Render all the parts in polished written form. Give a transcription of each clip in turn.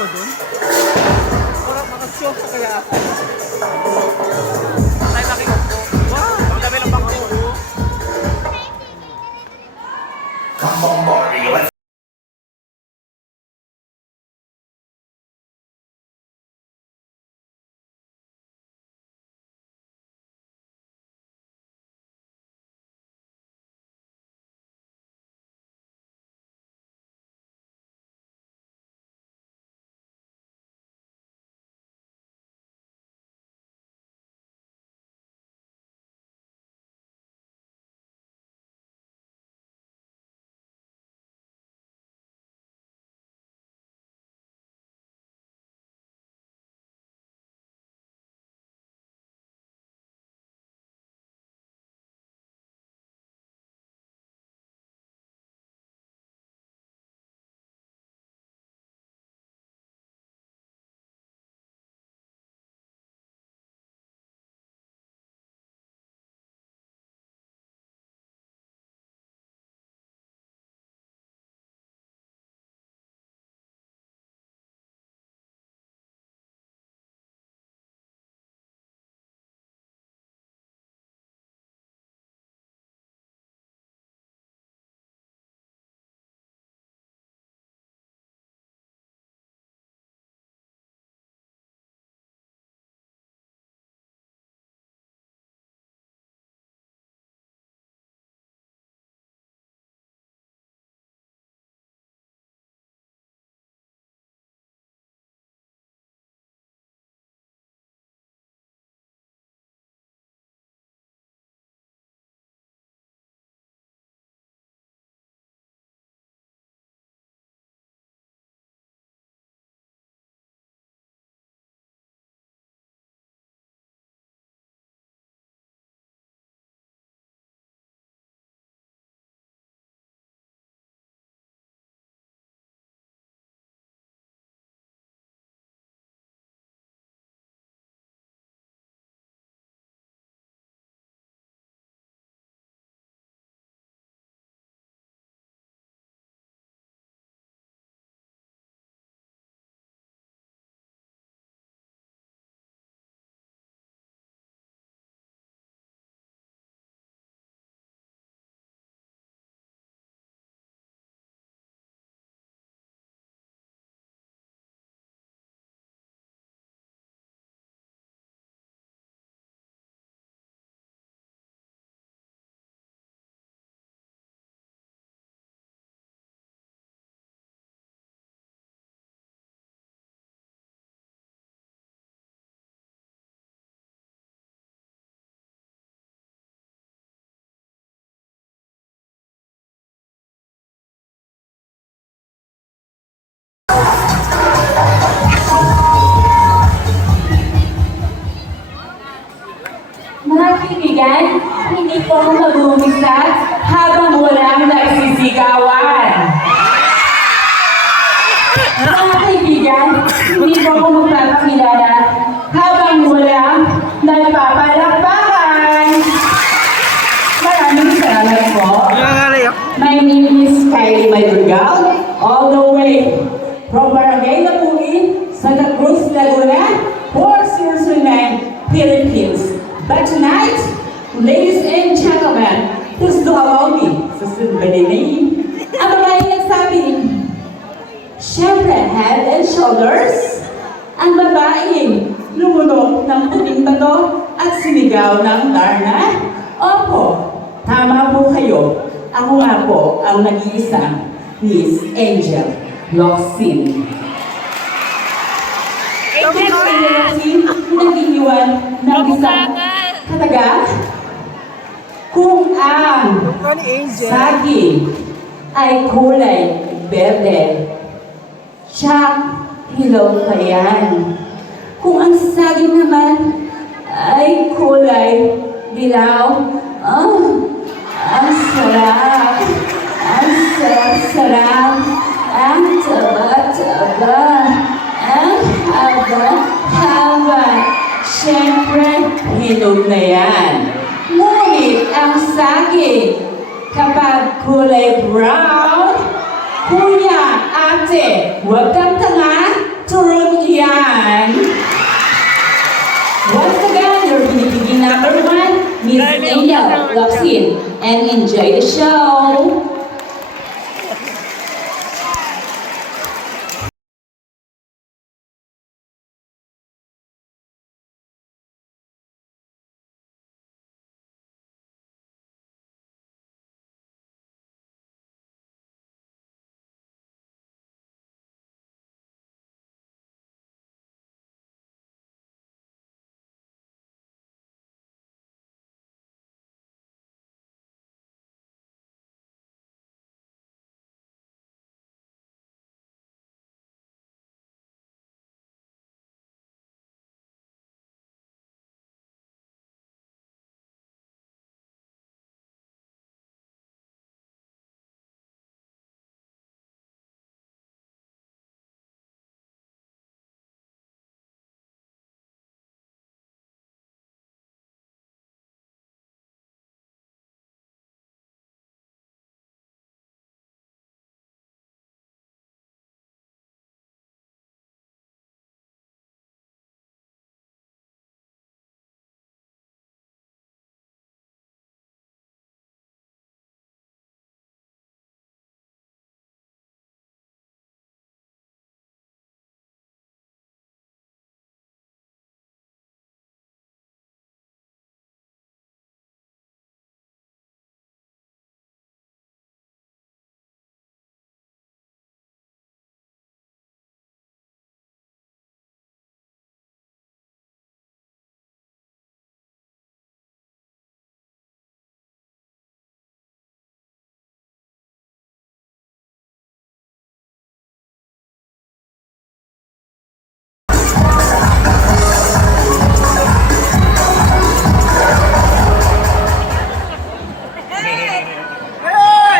ko dun. Parang makashow ka kaya ako. Tayo nakikita. Wow! Ang dami lang bangko. Come on, Marty, let's Mga kaibigan, hindi po ako mag-uumpisa habang walang nagsisigawan. Mga kaibigan, hindi po ako magpapakilala habang walang nagpapalakpakan. Maraming salamat po. My name is Kylie Madrigal, all the way from Barangay Napuli, Santa Cruz, Laguna, 4009, Philippines. But tonight, ladies and gentlemen, please do allow me to sing by the name. Ang babaeng nagsabi, syempre, head and shoulders. Ang babaeng lumunok ng puting bato at sinigaw ng Darna. Opo, tama po kayo. Ako nga po ang nag-iisang Miss Angel Locsin. Angel Locsin, nag-iwan ng isang kataga. Kung ang saging ay kulay berde, tsak, hilaw pa yan. Kung ang saging naman ay kulay dilaw, ang sarap, ang sarap-sarap, ang taba-taba, ang haba-haba. Siyempre, hinog na yan. Ngunit ang saging, kapag kulay brown, kuya, ate, huwag kang tanga, Turun yan! Once again, your binibiging number 1, Miss Angel Locsin. And enjoy the show!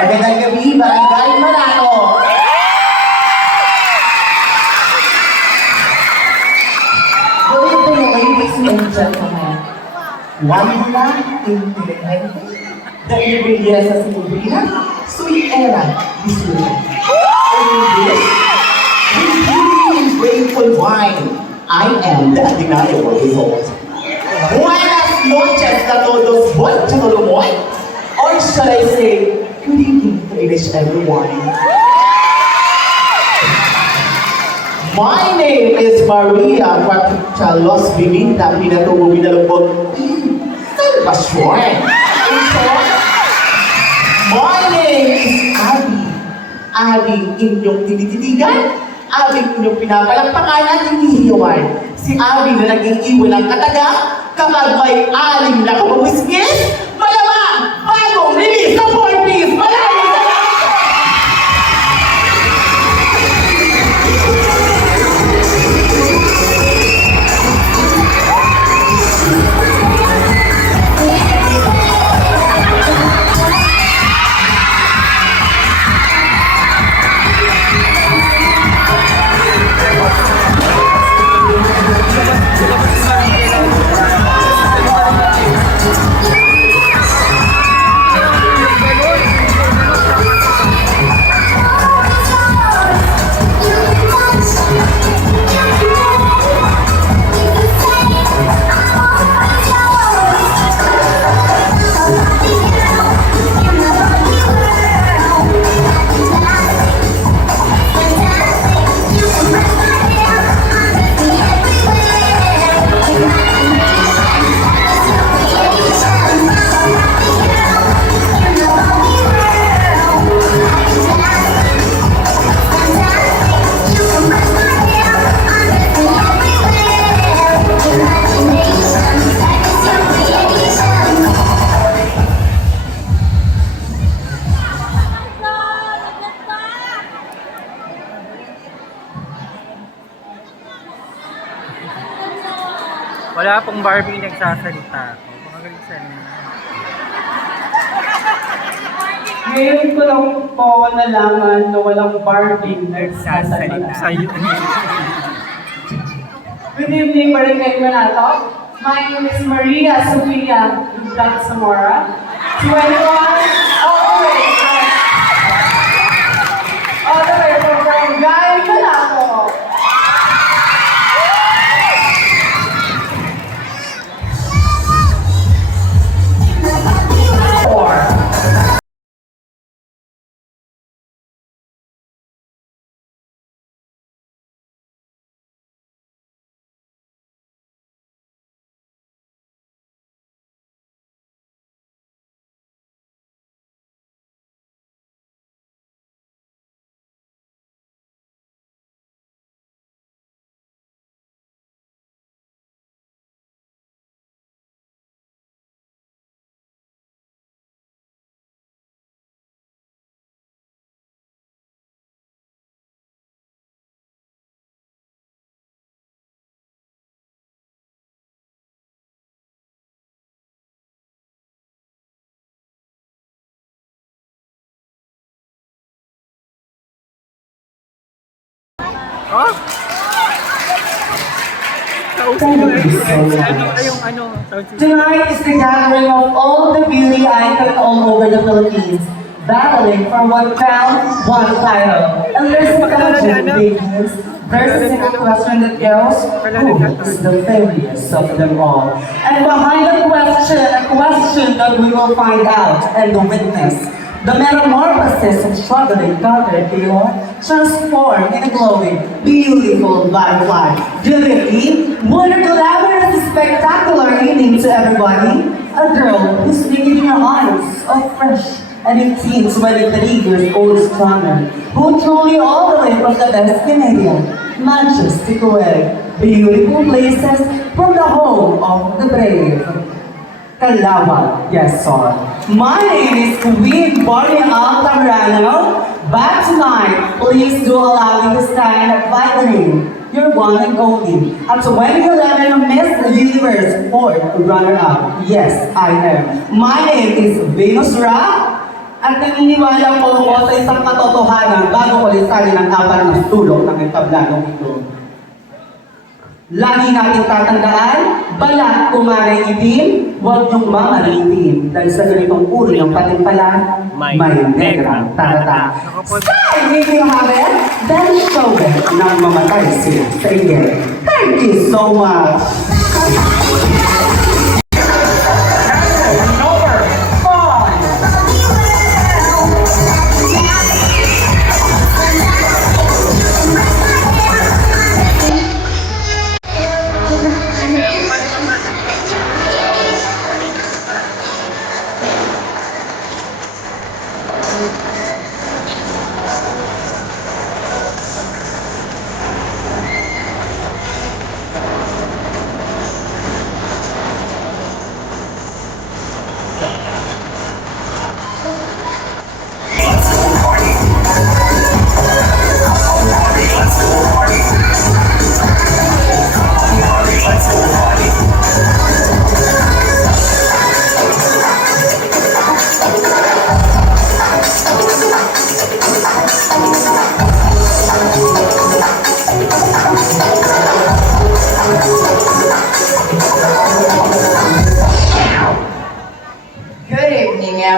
Magandang gabi, Barangay Malato. Good evening, ladies and gentlemen. One mula inteligente, dahil belleza sa Sabrina, sui era di Suya. And this, with beauty and grateful wine, I am the undeniable result. Buenas noches a todos, buen chakolomoy, or should I say, good evening, English everyone. My name is Maria Patricia Los Vivinda Pinatubo Binalubog Salvacion. In short, my name is Abby. Abby inyong tinititigan, Abby inyong pinapalagpakan at hinihiyuan. Si Abby na naging iwan ng kataga kapag may alim na kapawiskis, malamang bagong release ng 4-piece. Maraming salamat! Wala pong Barbie nagsasalita. Mga galisan. Ngayon ko lang po nalaman na walang Barbie nagsasalita. Sa'yo. Good evening, Barangay Manato. My name is Maria Sofia Dublan Zamora. 21, all the way from Barangay Manato. Oh? Kausap ko yung sound system. Tonight is the gathering of all the beauty icons all over the Philippines, battling for one crown, one title. And there's a pageant begins. There's a single question that goes, who is the fairest of them all? And behind the question, a question that we will find out and witness, the metamorphosis of struggling caterpillar transformed in a glowing, beautiful butterfly. Beauty, what a glamorous, spectacular evening to everybody. A girl who's speaking in her eyes of fresh and it seems 23 years old stronger, who truly all the way from the best Canadian, majestic way, beautiful places from the home of the brave. Calauan, yes sir. My name is Queen Boria Altamirano, but tonight, please do allow me to stand by the name, your one and only, a 2011 Miss Universe 4th runner-up. Yes, I know. My name is Venus Ra, at naniniwala po ako sa isang katotohanan bago ko lisanin ang apat na sulok ng entabladong ito. Lagi natin tatandaan, balat kumaray itim, huwag niyong mamalitin. Dahil sa ganitong uri ng patimpala, may negrang tarata. Stay with you, Havel! Then show it nang mamatay sila sa iyo. Thank you so much!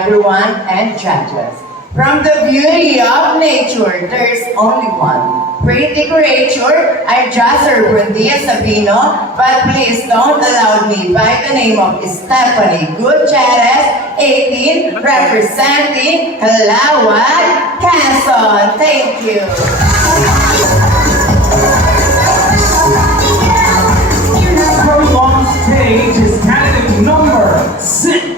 Everyone and judges. From the beauty of nature, there's only one. Pretty creature, I just her Buendia Sabino, but please don't allow me by the name of Stephanie Gutierrez, 18, representing Calauan, Quezon. Thank you. First on stage is candidate number 6.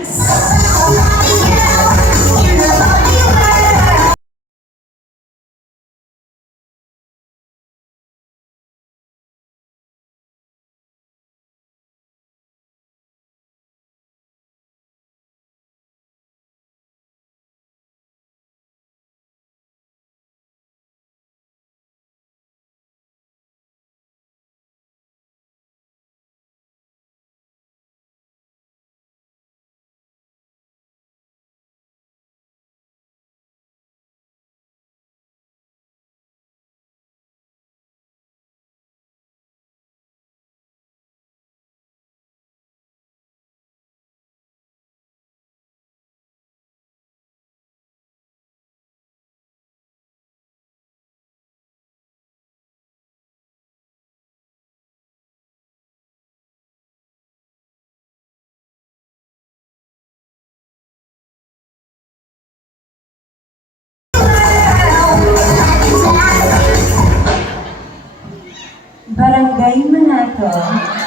Barangay Manato,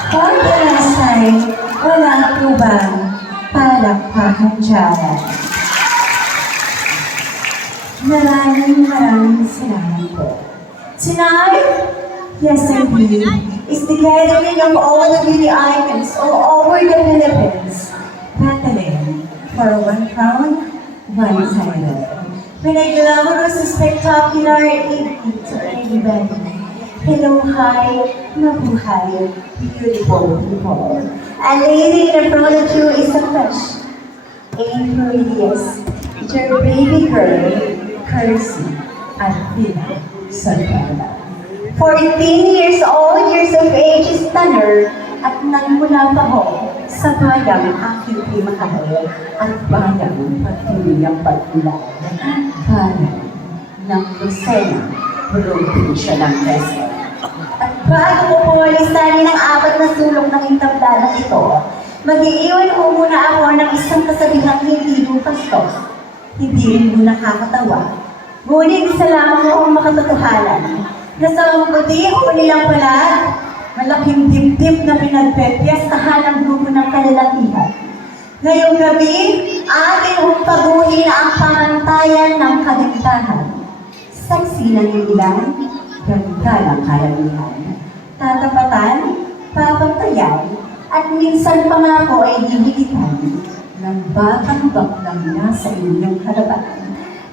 Pagkalasay, Walang Tubang, Palakpakan Jalan. Maraming salamat po. Tonight, yes indeed, is the gathering of all the beauty icons all over the Philippines, battling for one crown, one title. When a glamorous, spectacular event, hello, hi, mabuhay, beautiful people. A lady in front of you is a fresh, Aprilius, your baby girl, Kersey, and Pina Santana. 14 years old, years of age, stunner, at nagmula pa ho sa bayang aking imahal at bayang patuloy ang pagkulay. Bayang ng Lucena, probinsya ng Quezon. At bago ko pumalisanin ang 4 na sulok ng intabladang ito, mag-iiwan ko muna ako ng isang kasabihang hindi mo pastos, hindi rin mo nakakatawa. Ngunit isa lamang akong makatotohanan na sa butiho nilang palag, malaking dibdib na pinagpepiestahan ng grupo ng kalalakihan. Ngayong gabi, atin hong paguhin ang pamantayan ng kagandahan. Saksi ng ilan, ganda ng karamihan. Tatapatan, papantayan, at minsan pa nga po ay hihigitan ng batang baklang nasa inyong harapan.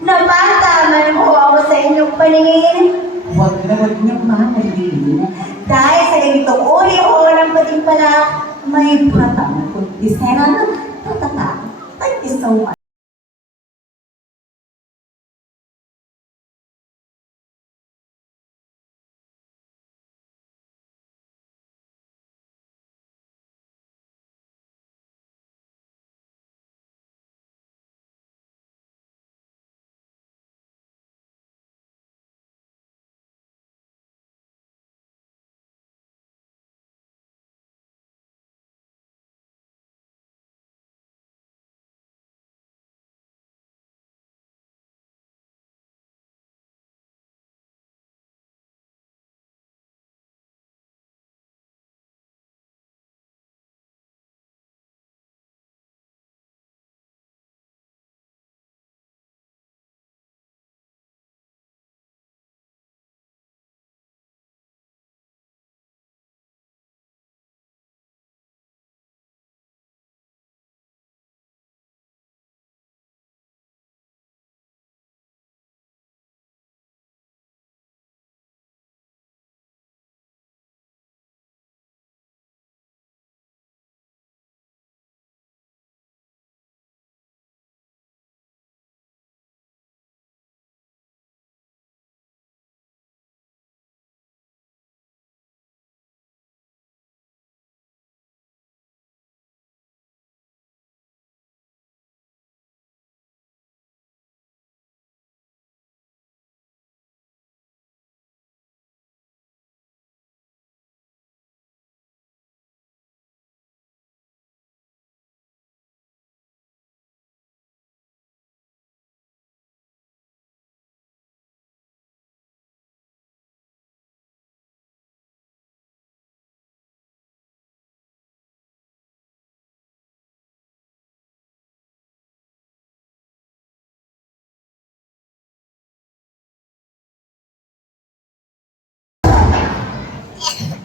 Napataman ho ako sa inyong paningin. Huwag na huwag niyong mahalin. Dahil sa ganitong uri ho ng patimpalak, may batang kuntisera na tatata. Thank you so much.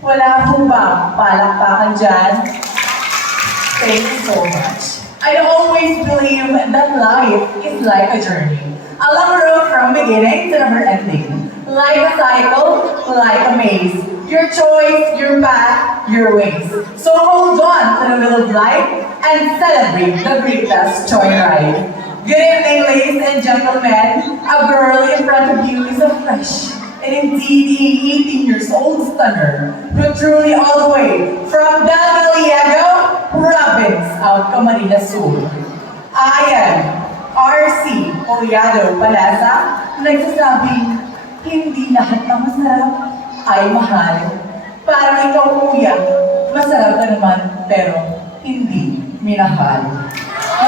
Wala po ba palakpakan dyan? Thank you so much. I always believe that life is like a journey. A long road from beginning to never ending. Like a cycle, like a maze. Your choice, your path, your ways. So hold on to the wheel of life and celebrate the greatest joyride. Good evening, ladies and gentlemen. A girl in front of you is a fresh and indeed a 18 years old stunner who truly all the way from Dalgaliego, province of Camarines Sur. I am RC Oliado Palasa, nagsasabing hindi lahat ng masarap ay mahal. Parang ikaw kuya, masarap ka naman pero hindi minahal.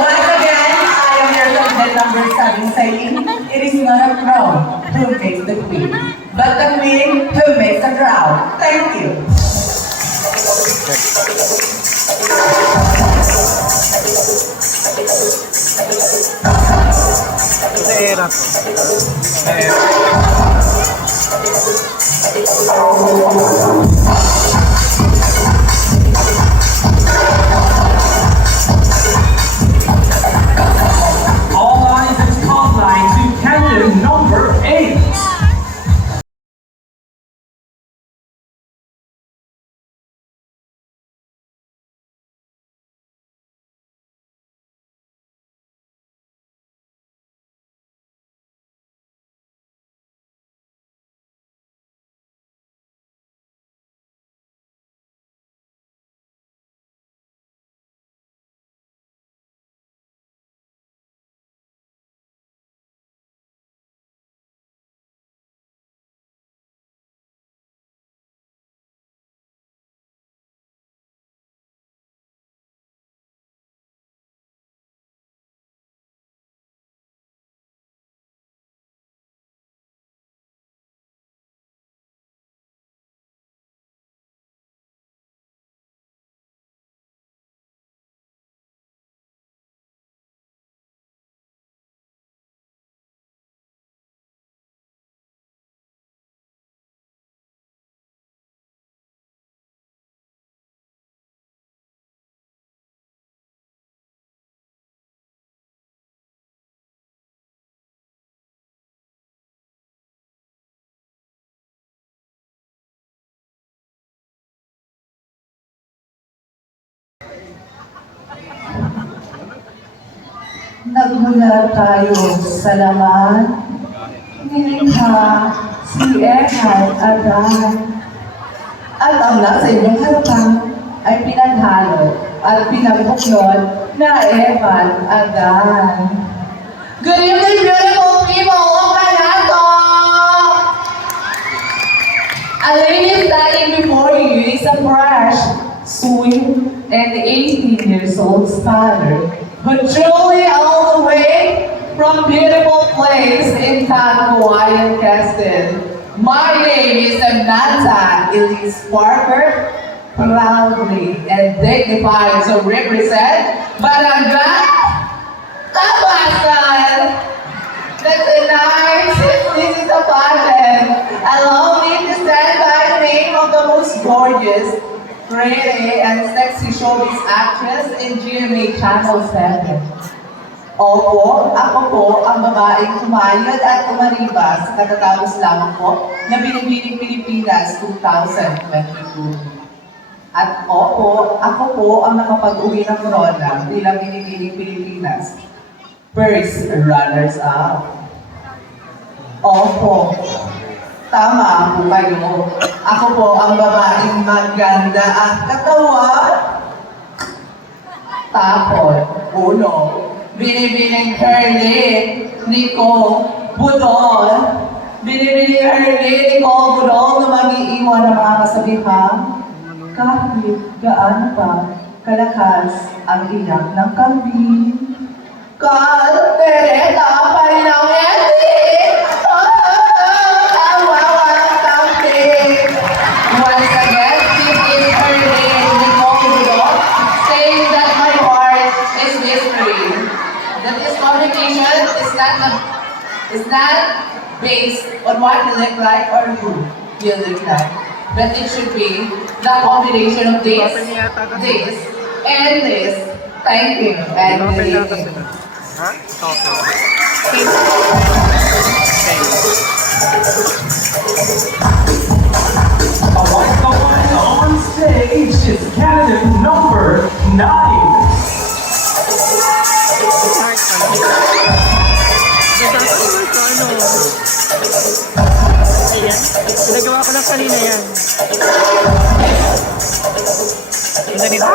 Once again, I am your confident number 7 saying, it is not a crown who makes the queen, but the queen who makes the crown. Thank you. Sa era ko. All lines and top line to candidate number 8. Nagmula tayo sa laman, nilikha si Ehan Adan. At ang nasa inyong harapan ay pinaghalo at pinagbuklod na Ehan Adan. Good evening, beautiful people of Canado! A lady standing before you is a fresh, sweet, and 18 years old scholar who truly all the way from beautiful place in Hawaiian Castle. My name is Amanda Elise Parker, proudly and dignified to represent Barangay Tabasan. That's a nice, this is a pageant. Allow me to stand by the name of the most gorgeous, pretty, and sexy showbiz actress in GMA Channel 7. Opo, ako po ang babaeng kumayod at kumariba sa katatapos lamang po na Binibining Pilipinas 2022. At opo, ako po ang nakapag-uwi ng corona bilang Binibining Pilipinas first runners-up. Opo, tama po kayo. Ako po ang babaeng maganda ang katawan. Tapos, uno, Binibining Herlin, Nico, Budol. Binibining Herlin, Nico, Budol na mag-iiwan ng mga kasabihan. Kahit gaano pa kalakas ang iyak ng kambing. Kaldereta pa rin ang ending. Awawa ang kambing. Once again, this is Herlin, Nico, Budol, saying that my heart is mystery. That this communication is not based on what you look like or who you look like. But it should be the combination of this, and this. Thank you. And Ha? Alright, the one on stage is candidate number 9. Ayan. Ginagawa ko lang kanina yan. Tingnan nito.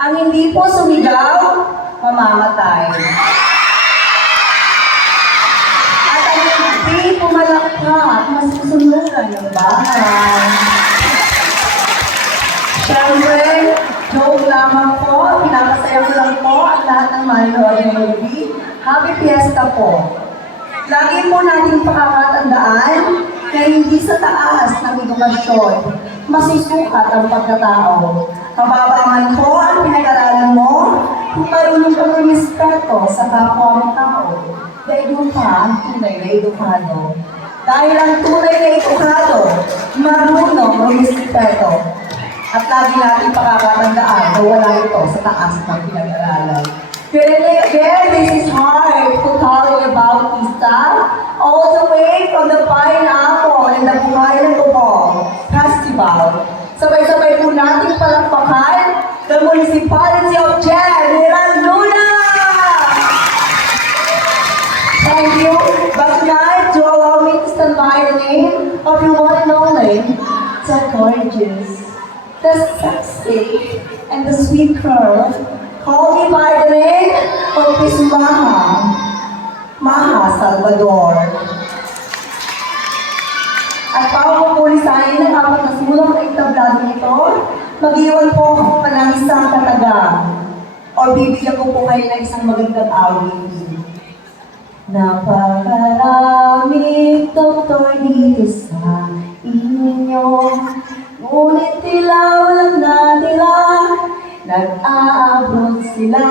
Ang hindi po sumigaw, mamamatay. At ang hindi pumalakpak, masusunugan ng bahay. Siyempre, joke lamang po, pinapasaya ko lang po ang lahat ng manonood ng movie. Happy Fiesta po. Lagi po natin pakakatandaan na hindi sa taas ng edukasyon, masusukat ang pagkatao. Mababa man po ang pinag-aralan mo, kung marunong kang rumispeto sa kapwa mong tao, daigong ka ang tunay na edukado. Dahil ang tunay na edukado, marunong rumispeto. At lagi natin pakakatandaan na wala ito sa taas ng pinag-aralan. Again, this is hard to tell you about Bautista, all the way from the Pineapple and the Buhay ng Lubong Festival. Sabay-sabay po natin palakpakan the Municipality of Jan. ages, the sexy and the sweet girl, call me by the name of Miss Maha Salvador. At para pupulisahin ng apat na sulok na itablado nito, mag-iwan po ako ng isang katagang o bibigyan ko po kayo ng isang magandang awit. Napakarami doktor dito sa inyo, ngunit tila walang natira, nag-aabot sila.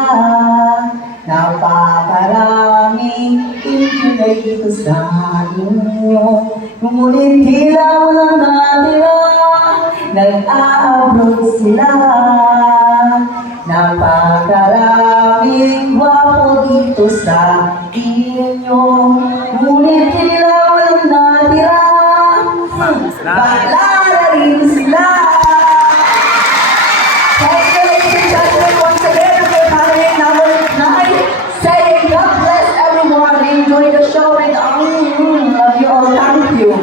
Napakaraming intinay dito sa inyo, ngunit tila walang natira, nag-aabot sila. Napakaraming gwapo dito sa inyo, ngunit tila walang natira, bakla na rin sila. Thank you, ladies and gentlemen, once again for coming number 9, saying God bless everyone, enjoy the show, and love you all, thank you.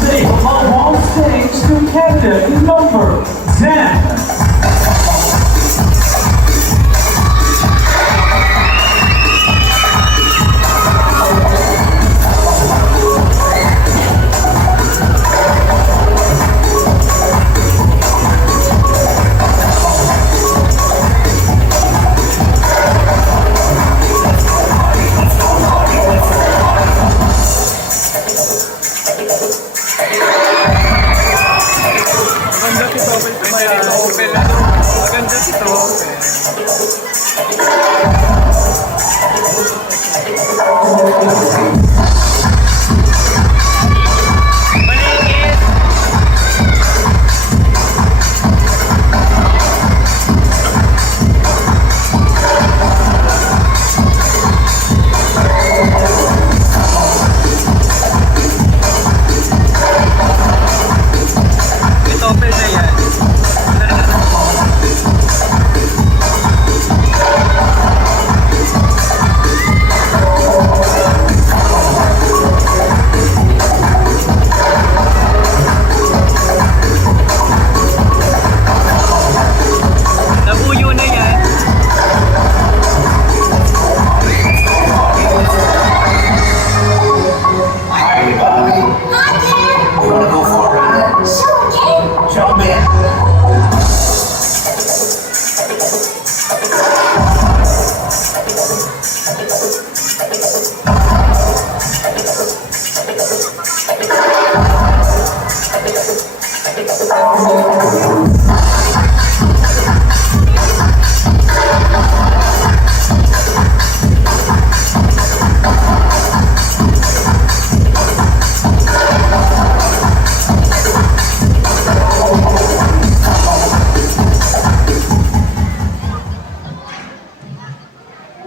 Say hello on stage to candidate number 10. Maganda si Topel. Topel na yan. Nabuyo na yan.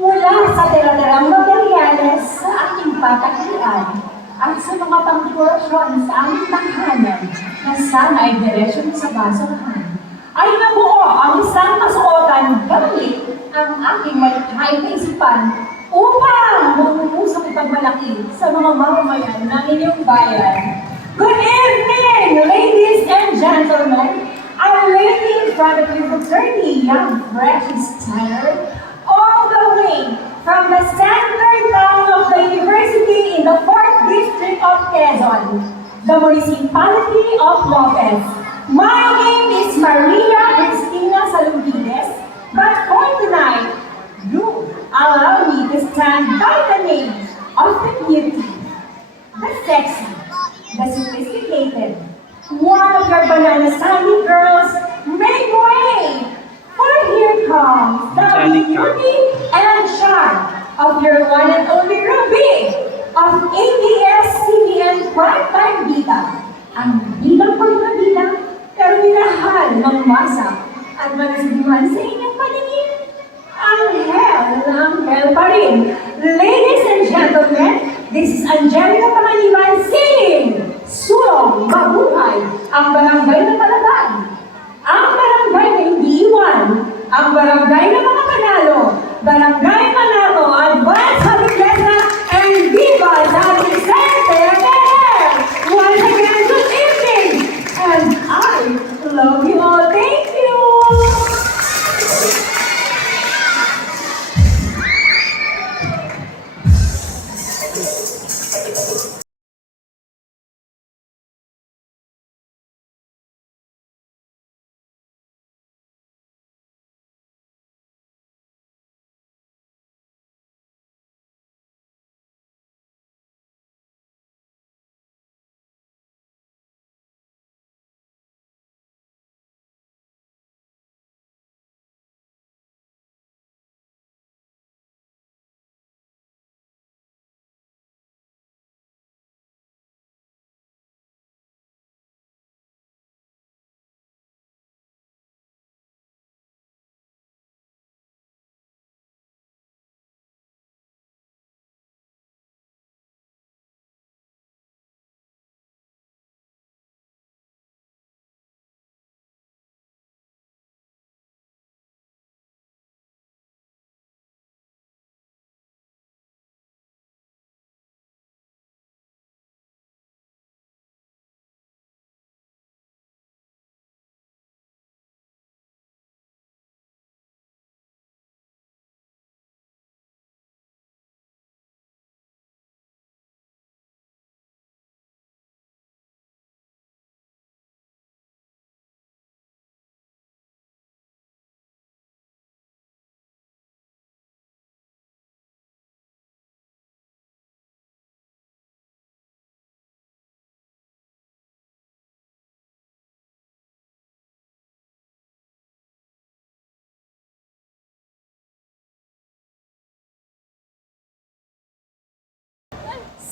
Mula sa tira-tirang materyales sa ating pataklian at sa mga pang-portion sa aming tanghanan na sana ay diretsyon sa basurahan, ay nabuo ang isang kasuotan gamit ang aking malikhaing kaisipan upang magpupusok ipagmalaki sa mga mamamayan ng inyong bayan. Good evening, ladies and gentlemen! I'm waiting in front of you for 30 young, fresh style, all the way from the center town of the university in the 4th district of Quezon, the municipality of Lopez. My name is Maria Cristina Salumbides, but for tonight, you allow me to stand by the name of the beauty, the sexy, the sophisticated, one of your banana sunny girls. Make way! For here comes the beauty and charm of your one and only Ruby of ABS-CBN Primetime Bida, Ang bilang pagkabilang, pero minahal ng masa at manasibuhan sa inyong paningin. Ang hell pa rin. Ladies and gentlemen, this is Angelica Pangaliban singing Sulong Mabuhay, ang barangay na palaban. Ang barangay na hindi iwan, ang barangay na mga panalo, barangay Manalo, Advance Habiglesa, and Viva San Vicente Again! Once again, good evening! And I love you all. Thank you!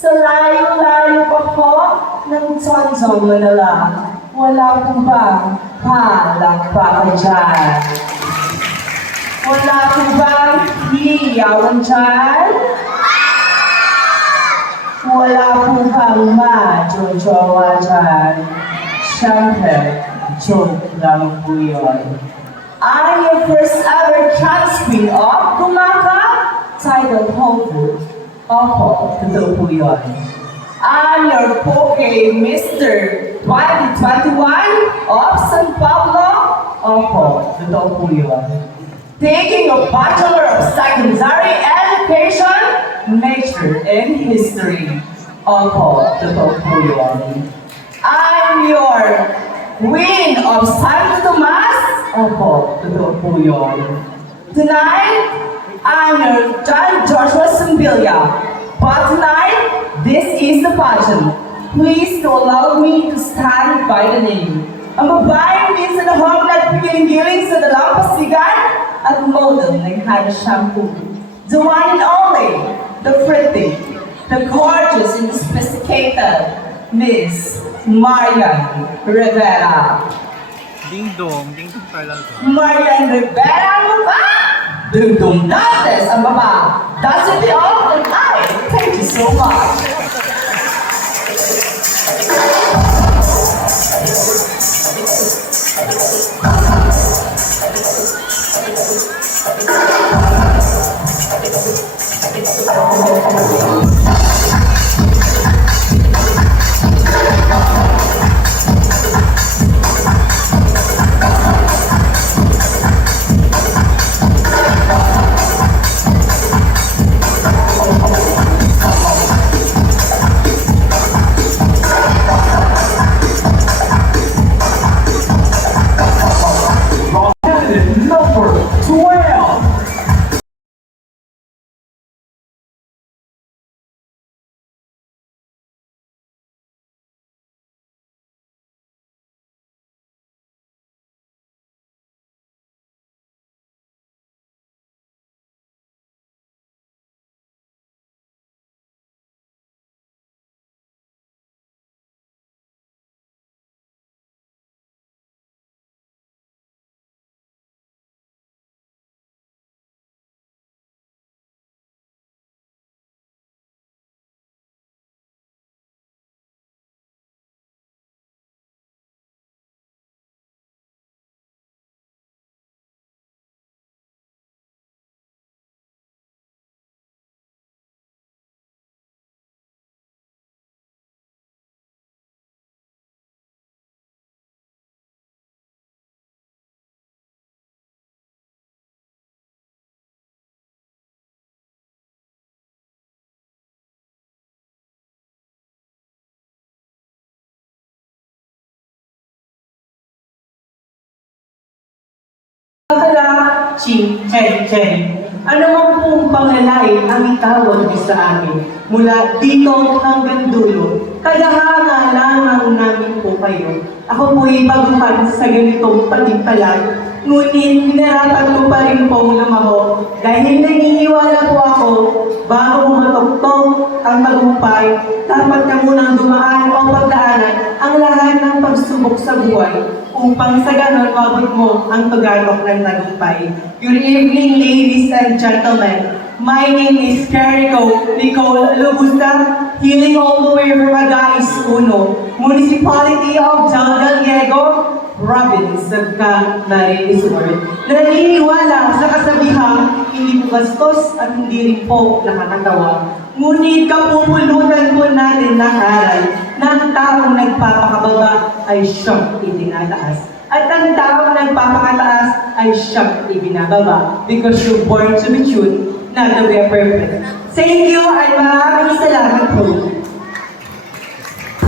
Sa layo-layo pa po ng Tondo, Manila, wala po bang palakpakan dyan? Wala po bang hiyawan dyan? Wala po bang majojowa dyan? Siyempre, joke lang po yun. I'm your first ever trans queen of Gumaka, title holder. Opo, totoo po yun. I'm your Poke Mr. 2021 of San Pablo. Opo, totoo po yun. Taking a Bachelor of Secondary Education, Nature and History. Opo, totoo po yun. I'm your Queen of Santo Tomas. Opo, totoo po yun. Tonight, I'm your John Joshua Sambilia. But tonight, this is the pageant. Please to allow me to stand by the name. Ang babaeng minsan na home at pigiling-giling sa dalampasigan at model ng hand shampoo. The one and only, the pretty, the gorgeous and the sophisticated Miss Marian Rivera. Ding dong talaga. Marian Rivera ang mukha! Dugdong Dantes ang baba! That's it all and I thank you so Candidate number 12. Akala, Ching, Chen. Ano man pong pangalay ang itawag niyo sa amin mula dito hanggang dulo. Kadahanga lamang namin po kayo. Ako po'y baguhan sa ganitong patimpalan. Ngunit pinarapan ko pa rin pong lumaho dahil naniniwala po ako bago matugtog ang tagumpay, dapat ka munang dumaan o pagdaanan ang lahat ng pagsubok sa buhay upang sa ganon mabot mo ang pag-alok ng tagumpay. Good evening, ladies and gentlemen. My name is Jericho Nicole Lubusta, hailing all the way from Agais Uno, Municipality of San Diego, province of Camarines Sur. Naniniwala sa kasabihang hindi po bastos at hindi rin po nakakatawa. Ngunit kapupulutan po natin ng aral na ang taong nagpapakababa ay siyang itinataas. At ang taong nagpapakataas ay siyang ibinababa. Because you're born to be true, not to be perfect. Thank you at maraming salamat po.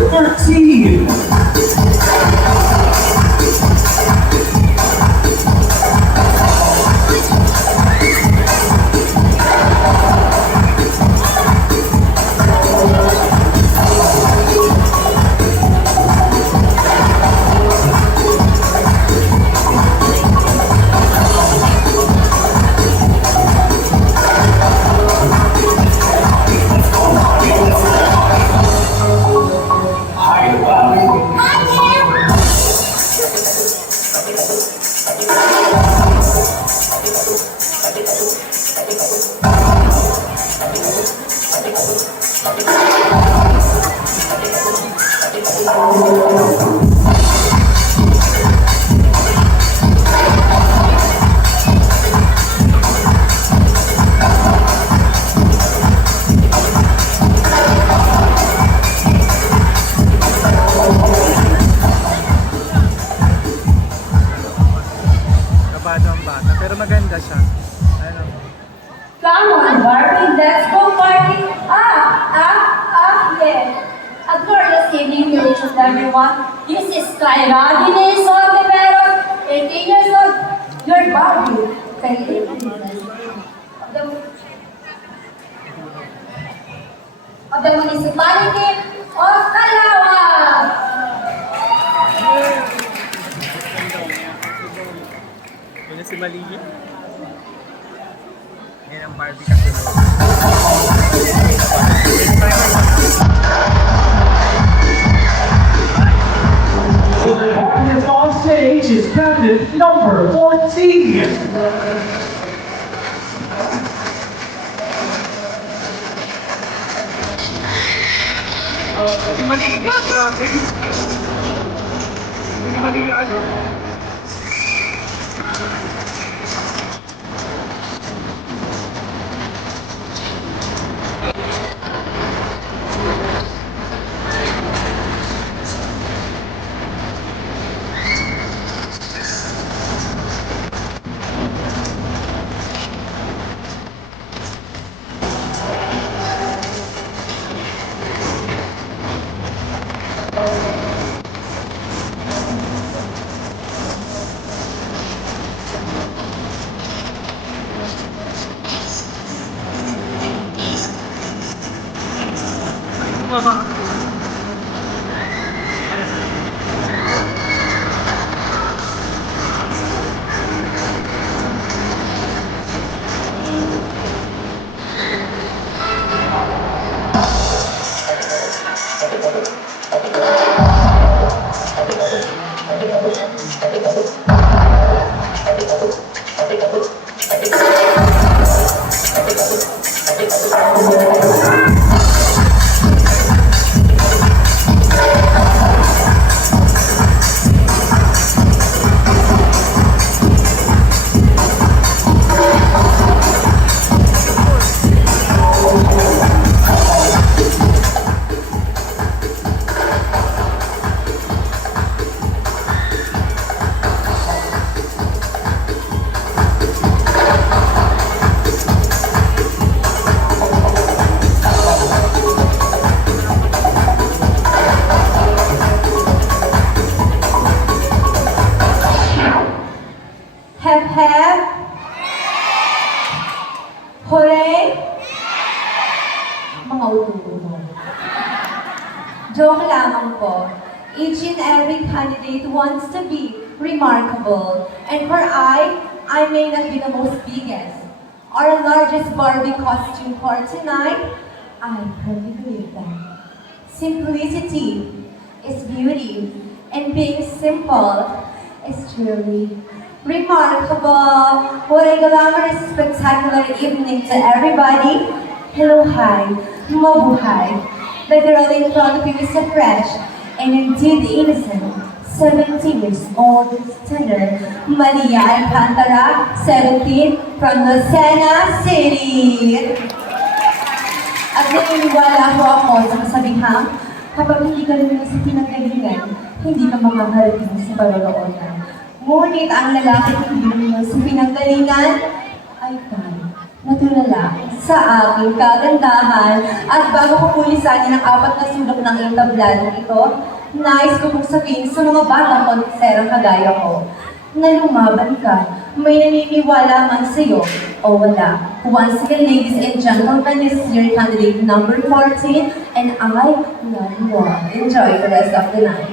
13. Kabado ang bata, pero maganda siya. Ano? Come on, Barbie, let's go party. Yeah. A glorious evening to each and everyone. This is Clyra Dines on the Veros, 18 years old. Your Barbie, of the municipality of Calawag. Yan si Malihi. Yan ang Barbie kasi. The performance on stage is captain number 14. Si Malihi. Si Malihi ano? wants to be remarkable. And for I may not be the most biggest or largest Barbie costume for tonight. I firmly believe that simplicity is beauty, and being simple is truly remarkable. What a glamorous, spectacular evening to everybody. Hello, hi, mabuhay. The girl in front of you is a fresh and indeed innocent 17 years old tender Maria Alcantara, 17, from Lucena City. At naniniwala ko ako sa kasabihang, kapag hindi ka luminas sa pinanggalingan, hindi ka makakarating sa paroroonan. Ngunit ang lalaki hindi luminas sa pinanggalingan ay tayo. Natulala sa aking kagandahan. At bago ko pulisanin ang 4 na sulok ng entabladong ito, nais ko pong sabihin sa mga batang konserang kagaya ko, na lumaban ka, may naniniwala man sa'yo o wala. Once again, ladies and gentlemen, this is your candidate number 14, and I love you all. Enjoy the rest of the night.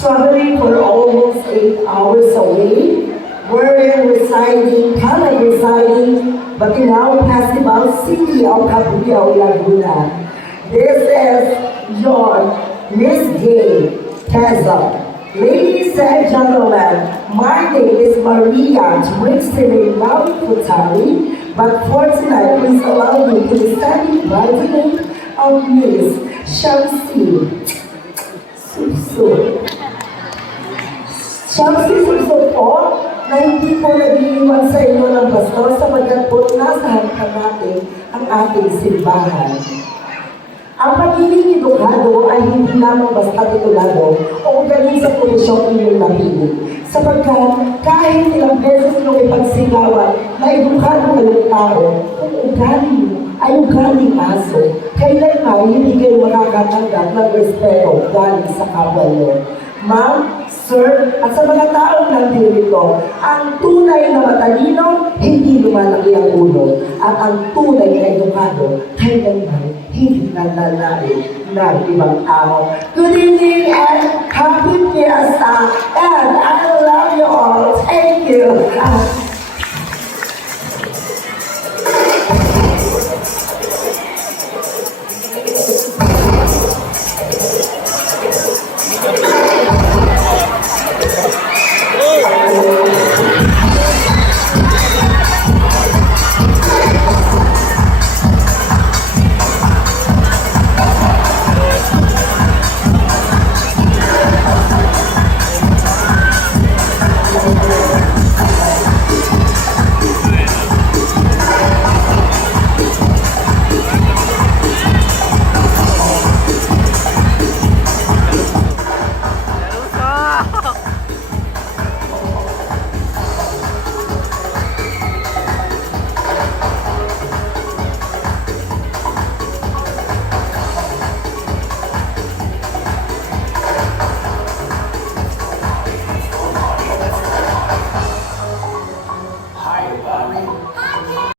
Traveling for almost 8 hours away, wherein residing, Talag residing, Batinao Festival City of Cabuyao, Laguna. This is your Miss Gay Teza. Ladies and gentlemen, my name is Maria Twixton Maui Futari, but for tonight, please allow me to be standing by the name of Miss Shamsi Subso. Shamsi Subso po, na hindi po nag-iiwan sa inyo ng bastos sapagkat po nasa hanggang natin ang ating simbahan. Ang pagiging edukado ay hindi lamang basta titulado o galing sa posisyon inyong napili. Sapagkat kahit ilang beses nung ipagsigawan na edukado kayong tao, kung ugali ay ugaling aso, kailangan hindi kayo makakatanggap ng respeto galing sa kapwa nyo. Ma'am, sir, at sa mga taong nandito, ang tunay na matalino, hindi lumalaki ang ulo. At ang tunay na edukado, kailanman hindi nalalain ng ibang tao. Good evening,